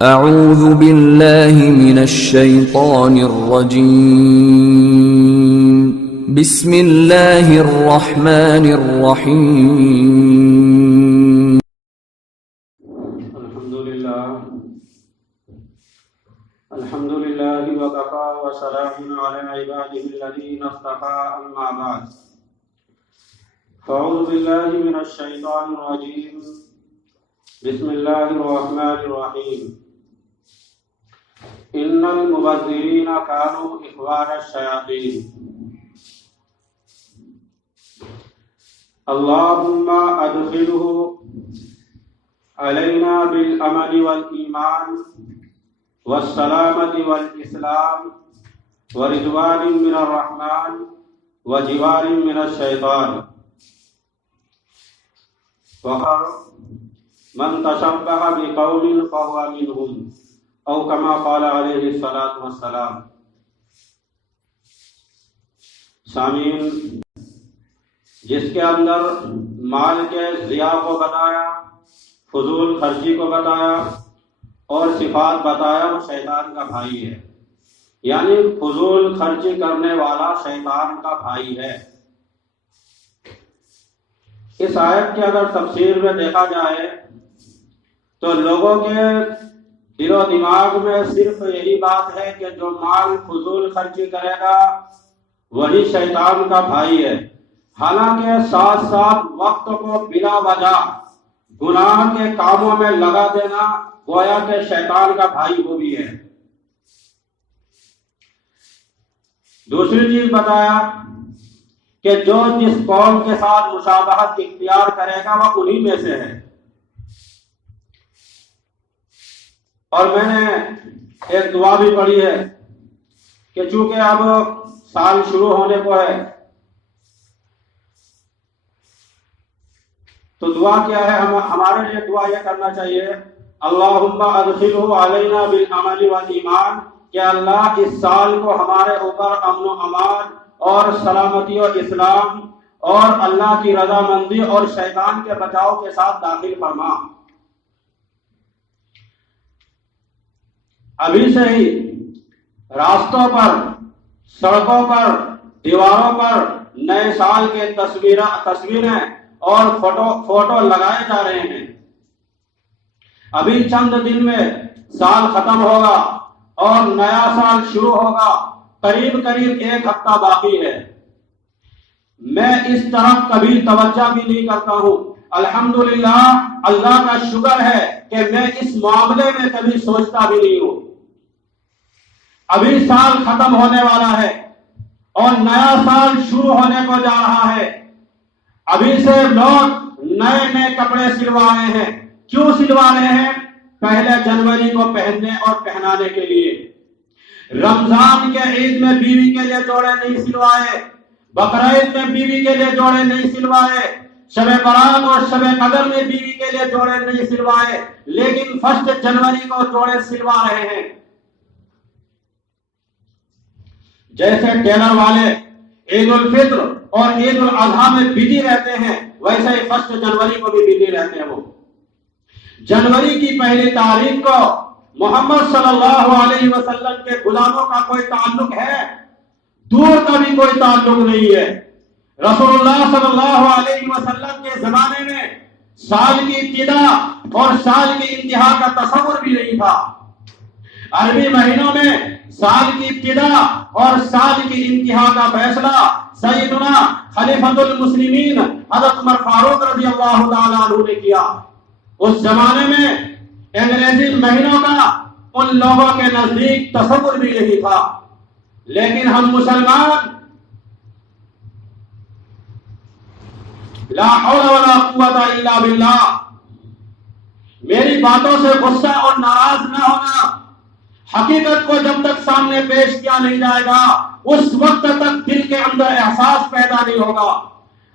اعوذ باللہ من الشیطان الرجیم بسم اللہ الرحمن الرحیم الحمدللہ وکفی وسلام علی عباده الذین اصطفی اما بعد فاعوذ باللہ من الشیطان الرجیم بسم اللہ الرحمن الرحیم ان المبذرین کانوا اخوان الشیاطین اللہم ادخلہ علینا بالامن والایمان والسلامة والإسلام ورضوان من الرحمن وجوار من الشيطان وقال من تشبه بقوم فهو منهم أو كما قال عليه الصلاة والسلام. سامعین، جس کے اندر مال کے ضیاع کو بتایا، فضول خرچی کو بتایا اور صفات بتایا، وہ شیطان کا بھائی ہے، یعنی فضول خرچی کرنے والا شیطان کا بھائی ہے۔ اس آیت کی اگر تفسیر میں دیکھا جائے تو لوگوں کے دل و دماغ میں صرف یہی بات ہے کہ جو مال فضول خرچی کرے گا وہی شیطان کا بھائی ہے، حالانکہ ساتھ ساتھ وقت کو بلا وجہ گناہ کے کاموں میں لگا دینا گویا کہ شیطان کا بھائی وہ بھی ہے۔ دوسری چیز بتایا کہ جو جس قوم کے ساتھ مشابہت اختیار کرے گا وہ انہی میں سے ہے۔ اور میں نے ایک دعا بھی پڑھی ہے کہ چونکہ اب سال شروع ہونے کو ہے تو دعا کیا ہے، ہمارے لیے دعا یہ کرنا چاہیے، اللہم ادخلہ علینا بالامن والایمان، کہ اللہ اس سال کو ہمارے اوپر امن و امان اور سلامتی و اسلام اور اللہ کی رضامندی اور شیطان کے بچاؤ کے ساتھ داخل فرما۔ ابھی سے ہی راستوں پر، سڑکوں پر، دیواروں پر نئے سال کے تصویریں اور فوٹو لگائے جا رہے ہیں۔ ابھی چند دن میں سال ختم ہوگا اور نیا سال شروع ہوگا، قریب ایک ہفتہ باقی ہے۔ میں اس طرف کبھی توجہ بھی نہیں کرتا ہوں، الحمدللہ اللہ کا شکر ہے کہ میں اس معاملے میں کبھی سوچتا بھی نہیں ہوں۔ ابھی سال ختم ہونے والا ہے اور نیا سال شروع ہونے کو جا رہا ہے۔ ابھی سے لوگ نئے کپڑے سلوا رہے ہیں۔ کیوں سلوا رہے ہیں؟ پہلے جنوری کو پہننے اور پہنانے کے لیے۔ رمضان کے عید میں بیوی کے لیے جوڑے نہیں سلوائے، بقرعید میں بیوی کے لیے جوڑے نہیں سلوائے، شب برات اور شب قدر میں بیوی کے لیے جوڑے نہیں سلوائے، لیکن 1 جنوری کو جوڑے سلوا رہے ہیں۔ جیسے ٹیلر والے عید الفطر اور عید الاضحیٰ میں بزی رہتے ہیں، ویسے ہی 1 جنوری کو بھی بزی رہتے ہیں۔ وہ جنوری کی پہلی تاریخ کو محمد صلی اللہ علیہ وسلم کے غلاموں کا کوئی تعلق ہے؟ دور کا بھی کوئی تعلق نہیں ہے۔ رسول اللہ صلی اللہ علیہ وسلم کے زمانے میں سال کی ابتدا اور سال کی انتہا کا تصور بھی نہیں تھا۔ عربی مہینوں میں سال کی ابتدا اور سال کی انتہا کا فیصلہ سیدنا خلیفۃ المسلمین حضرت عمر فاروق رضی اللہ تعالیٰ عنہ نے کیا۔ اس زمانے میں انگریزی مہینوں کا ان لوگوں کے نزدیک تصور بھی نہیں تھا، لیکن ہم مسلمان لا حول ولا قوت الا باللہ، میری باتوں سے غصہ اور ناراض نہ ہونا، حقیقت کو جب تک سامنے پیش کیا نہیں جائے گا اس وقت تک دل کے اندر احساس پیدا نہیں ہوگا۔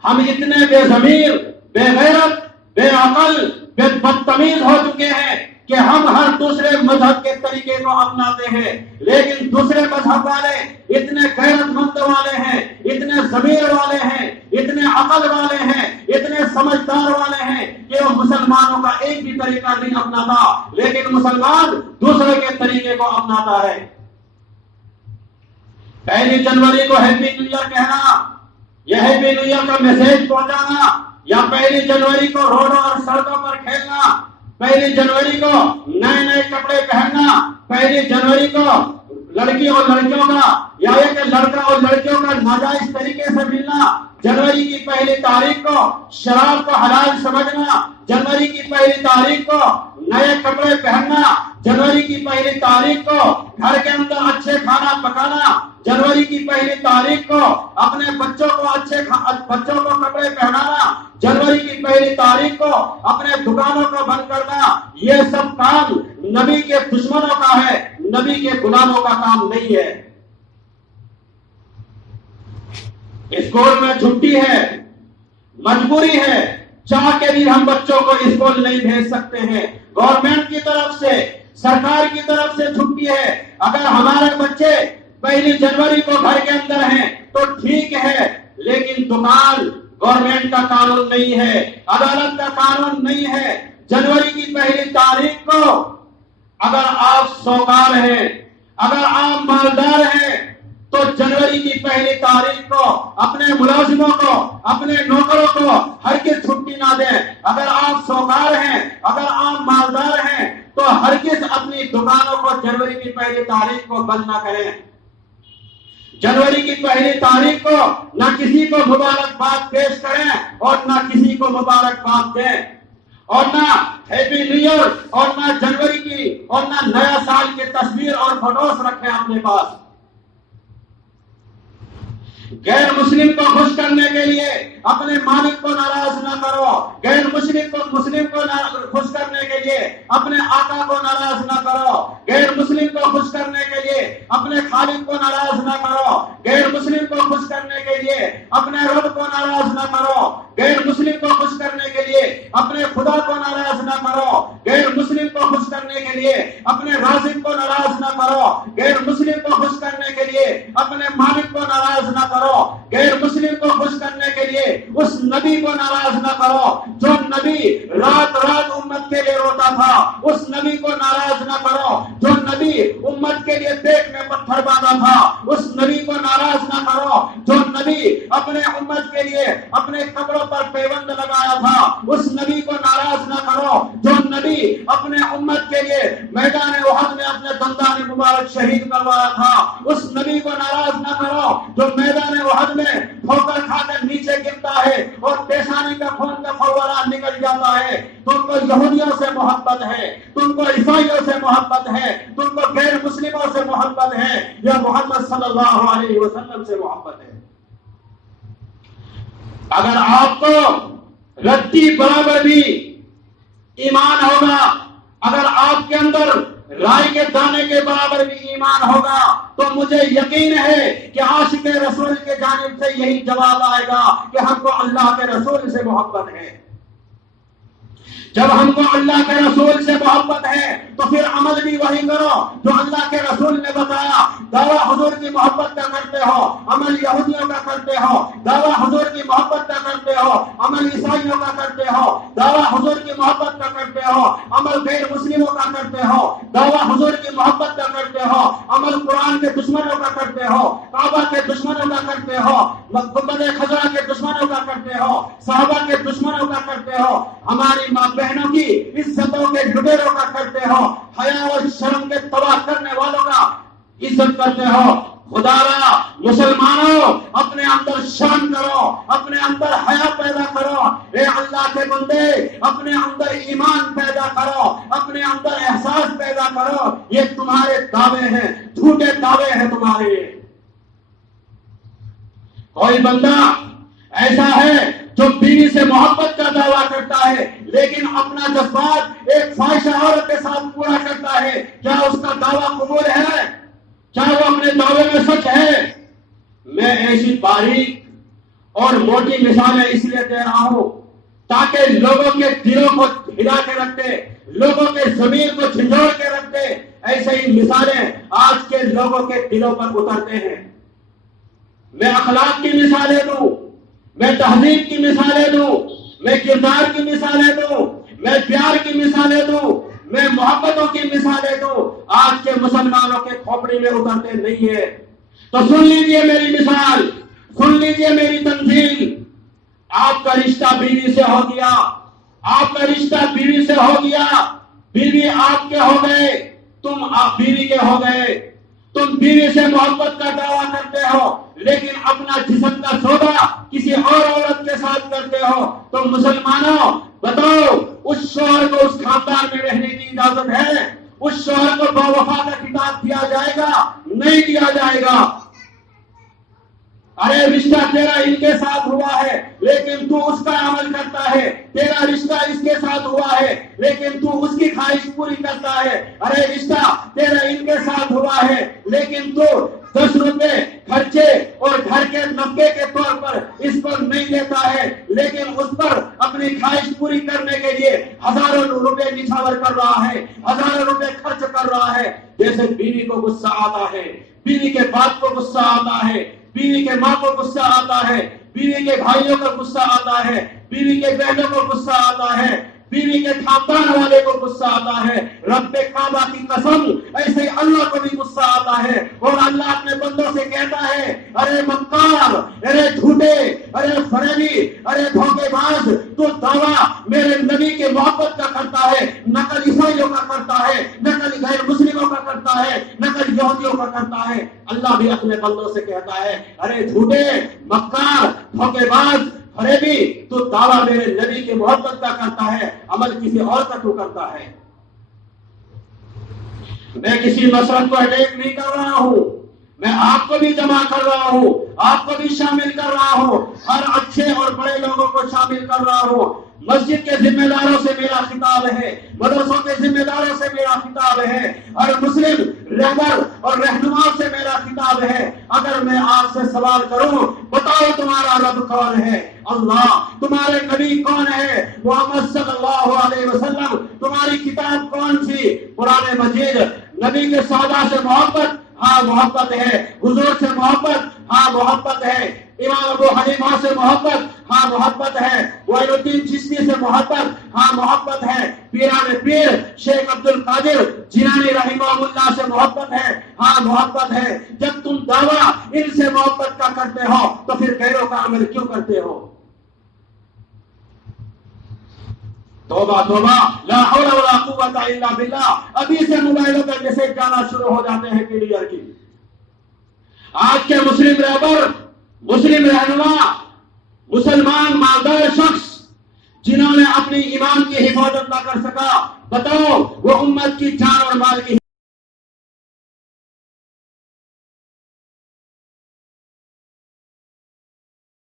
ہم اتنے بے ضمیر، بے غیرت، بے عقل، بے بدتمیز ہو چکے ہیں کہ ہم ہر دوسرے مذہب کے طریقے کو اپناتے ہیں، لیکن دوسرے مذہب والے اتنے غیرت مند والے ہیں، اتنے ضمیر والے ہیں، اتنے عقل والے ہیں، اتنے سمجھدار والے ہیں کہ وہ مسلمانوں کا ایک بھی طریقہ نہیں اپناتا، لیکن مسلمان دوسرے کے طریقے کو اپناتا ہے۔ 1 جنوری کو ہیپی نیو ایئر کہنا، یہ ہیپی نیو ایئر کا میسج پہنچانا، یا 1 جنوری کو روڈوں اور سڑکوں پر کھیلنا، 1 جنوری کو نئے نئے کپڑے پہننا، 1 جنوری کو لڑکیوں اور لڑکیوں کا یا ایک لڑکا اور لڑکیوں کا ناجائز طریقے سے ملنا، جنوری کی 1 تاریخ کو شراب کو حلال سمجھنا، جنوری کی 1 تاریخ کو نئے کپڑے پہننا، جنوری کی 1 تاریخ کو گھر کے اندر اچھے کھانا پکانا، جنوری کی 1 تاریخ کو اپنے بچوں کو کپڑے پہنانا، جنوری کی 1 تاریخ کو اپنے دکانوں کو بند کرنا، یہ سب کام نبی کے دشمنوں کا ہے، نبی کے غلاموں کا کام نہیں ہے۔ اسکول میں چھٹی ہے، مجبوری ہے، چاہ کے بھی ہم بچوں کو اسکول نہیں بھیج سکتے ہیں، گورنمنٹ کی طرف سے، سرکار کی طرف سے چھٹی ہے۔ اگر ہمارے بچے 1 جنوری کو گھر کے اندر ہیں تو ٹھیک ہے، لیکن دکان گورنمنٹ کا قانون نہیں ہے، عدالت کا قانون نہیں ہے۔ جنوری کی 1 تاریخ کو اگر آپ سوکار ہیں، اگر آپ مالدار ہیں، تو جنوری کی 1 تاریخ کو اپنے ملازموں کو، اپنے نوکروں کو ہرگز چھٹی نہ دیں۔ اگر آپ سوکار ہیں، اگر آپ مالدار ہیں، تو ہرگز اپنی دکانوں کو جنوری کی 1 تاریخ کو بند نہ کریں۔ جنوری کی 1 تاریخ کو نہ کسی کو مبارکباد پیش کریں اور نہ کسی کو مبارکباد دیں، اور نہ ہیپی نیو ایئر اور نہ جنوری کی اور نہ نیا سال کی تصویر اور فوٹوز رکھیں اپنے پاس۔ غیر مسلم کو خوش کرنے کے لیے اپنے مالک کو ناراض نہ کرو، غیر مسلم کو خوش کرنے کے لیے اپنے آقا کو ناراض نہ کرو، غیر مسلم کو خوش کرنے کے لیے اپنے خالق کو ناراض نہ کرو، غیر مسلم کو خوش کرنے کے لیے اپنے رب کو ناراض نہ کرو، غیر مسلم کو خوش کرنے کے لیے اپنے خدا کو ناراض نہ کرو، غیر مسلم کو خوش کرنے کے لیے اپنے رازق کو ناراض نہ کرو، غیر مسلم کو خوش کرنے کے لیے اپنے مالک کو ناراض نہ کرو، غیر مسلم کو خوش کرنے کے لیے اس نبی کو ناراض نہ کرو جو نبی رات رات امت کے لیے روتا تھا، اس نبی کو ناراض نہ کرو جو نبی امت کے لیے پیٹ میں پتھر باندھا تھا، اس نبی کو ناراض نہ کرو جو نبی اپنے امت کے لیے اپنے قبروں پر پیوند لگایا تھا، اس نبی کو ناراض نہ کرو جو نبی اپنے امت کے لیے میدان احد میں اپنے دندان مبارک شہید کروایا تھا، اس نبی کو ناراض نہ کرو جو میدان احد میں ٹھوکر کھا کر نیچے گرتا ہے اور پیشانی کا خون کا فوارہ نکل جاتا ہے۔ تم کو یہودیوں سے محبت ہے، تم کو عیسائیوں سے محبت ہے، تم کو غیر مسلموں سے محبت ہے، یا محمد صلی اللہ علیہ وسلم سے محبت ہے؟ اگر آپ کو رتی برابر بھی ایمان ہوگا، اگر آپ کے اندر رائے کے دانے کے برابر بھی ایمان ہوگا، تو مجھے یقین ہے کہ عاشق رسول کے جانب سے یہی جواب آئے گا کہ ہم کو اللہ کے رسول سے محبت ہے۔ جب ہم کو اللہ کے رسول سے محبت ہے تو پھر عمل بھی وہی کرو جو اللہ کے رسول نے بتایا۔ دعویٰ حضور کی محبت کا کرتے ہو، عمل یہودیوں کا کرتے ہو، دعویٰ حضور کی محبت کا کرتے ہو، عمل عیسائیوں کا کرتے ہو، دعویٰ حضور کی محبت کا کرتے ہو، عمل غیر مسلموں کا کرتے ہو، دعویٰ حضور کی محبت کا کرتے ہو، عمل قرآن کے دشمنوں کا کرتے ہو، کعبہ کے دشمنوں کا کرتے ہو، گنبد خضرا کے دشمنوں کا کرتے ہو، صحابہ کے دشمنوں کا کرتے ہو، ہماری ماں بہنوں کی عزتوں کے لٹیروں کا کرتے ہو، حیا اور شرم کے تباہ کرنے والوں کا عزت کرتے ہو۔ خدا را مسلمانوں، اپنے اندر شرم کرو، اپنے اندر حیا پیدا کرو، اے اللہ کے بندے اپنے اندر ایمان پیدا کرو، اپنے اندر احساس پیدا کرو۔ یہ تمہارے دعوے ہیں، جھوٹے دعوے ہیں تمہارے۔ کوئی بندہ ایسا ہے جو بیوی سے محبت کا دعویٰ کرتا ہے لیکن اپنا جذبات ایک فاحشہ عورت کے ساتھ پورا کرتا ہے، کیا اس کا دعویٰ قبول ہے؟ کیا وہ اپنے دعوے میں سچ ہے؟ میں ایسی باریک اور موٹی مثالیں اس لیے دے رہا ہوں تاکہ لوگوں کے دلوں کو ہلا کے رکھتے، لوگوں کے ضمیر کو جھنجھوڑ کے رکھتے۔ ایسے ہی مثالیں آج کے لوگوں کے دلوں پر اترتے ہیں۔ میں اخلاق کی مثالیں دوں، میں تہذیب کی مثالیں دوں، میں کردار کی مثالیں دوں، میں پیار کی مثالیں دوں، میں محبتوں کی مثالیں دوں، آج کے مسلمانوں کے کھوپڑی میں اترتے نہیں ہے۔ تو سن لیجئے میری مثال، سن لیجئے میری تنزیل۔ آپ کا رشتہ بیوی سے ہو گیا، آپ کا رشتہ بیوی سے ہو گیا، بیوی آپ کے ہو گئے، تم آپ بیوی کے ہو گئے، تم بیوی سے محبت کا دعویٰ کرتے ہو لیکن اپنا جسم کا سودا کسی اور عورت کے ساتھ کرتے ہو، تو مسلمانوں بتاؤ اس شوہر کو اس خاندان میں رہنے کی اجازت ہے؟ اس شوہر کو با وفا کا خطاب دیا جائے گا؟ نہیں دیا جائے گا۔ ارے رشتہ تیرا ان کے ساتھ ہوا ہے لیکن تو اس کا عمل کرتا ہے، تیرا رشتہ اس کے ساتھ ہوا ہے لیکن تو اس کی خواہش پوری کرتا ہے، ارے رشتہ تیرا ان کے ساتھ ہوا ہے لیکن تو 10 روپے خرچے اور گھر کے نفقے کے طور پر اس پر نہیں دیتا ہے لیکن اس پر اپنی خواہش پوری کرنے کے لیے ہزاروں روپے نچھاور کر رہا ہے، ہزاروں روپے خرچ کر رہا ہے۔ جیسے بیوی کو غصہ آتا ہے، بیوی کے باپ کو غصہ آتا ہے، بیوی کے ماں کو غصہ آتا ہے، بیوی کے بھائیوں کو غصہ آتا ہے، بیوی کے بہنوں کو غصہ آتا ہے، بیوی کے خاندان والے کو غصہ آتا ہے، رب کعبہ کی قسم ایسے اللہ کو بھی غصہ آتا ہے اور اللہ اپنے بندوں سے کہتا ہے ارے مکار، ارے جھوٹے، ارے فریبی، ارے دھوکے باز، تو دعویٰ میرے نبی کے محبت کا کرتا ہے، نقل عیسائیوں کا کرتا ہے، نقل غیر مسلموں کا کرتا ہے، نقل یہودیوں کا کرتا ہے۔ اللہ بھی اپنے بندوں سے کہتا ہے ارے جھوٹے، مکار، دھوکے باز، فریبی، تو دعویٰ میرے نبی کی محبت کا کرتا ہے، عمل کسی اور کا تو کرتا ہے۔ میں کسی مسلک کو اٹیک نہیں کر رہا ہوں، میں آپ کو بھی جمع کر رہا ہوں، آپ کو بھی شامل کر رہا ہوں، ہر اچھے اور بڑے لوگوں کو شامل کر رہا ہوں۔ مسجد کے ذمہ داروں سے میرا خطاب ہے، مدرسوں کے ذمہ داروں سے میرا خطاب ہے، ہر مسلم رہبر اور رہنما سے میرا خطاب ہے۔ اگر میں آپ سے سوال کروں بتاؤ تمہارا رب کون ہے؟ اللہ۔ تمہارے نبی کون ہے؟ محمد صلی اللہ علیہ وسلم۔ تمہاری کتاب کون سی؟ قرآن مجید۔ نبی کے صحابہ سے محبت؟ ہاں محبت ہے۔ حضور سے محبت؟ ہاں محبت ہے۔ امام ابو حنیفہ سے محبت؟ ہاں محبت ہے۔ معین الدین چشتی سے محبت؟ ہاں محبت ہے۔ پیران پیر شیخ عبد القادر جیلانی رحمہ اللہ سے محبت ہے؟ ہاں محبت ہے۔ جب تم دعویٰ ان سے محبت کا کرتے ہو تو پھر غیروں کا عمل کیوں کرتے ہو؟ توبہ توبہ، لا حول ولا قوت الا باللہ۔ ابھی سے موبائلوں پر میسج جانا شروع ہو جاتے ہیں کلیئر کی۔ آج کے مسلم رہبر، مسلم رہنما، مسلمان مالدار شخص جنہوں نے اپنی ایمان کی حفاظت نہ کر سکا، بتاؤ وہ امت کی جان اور مال کی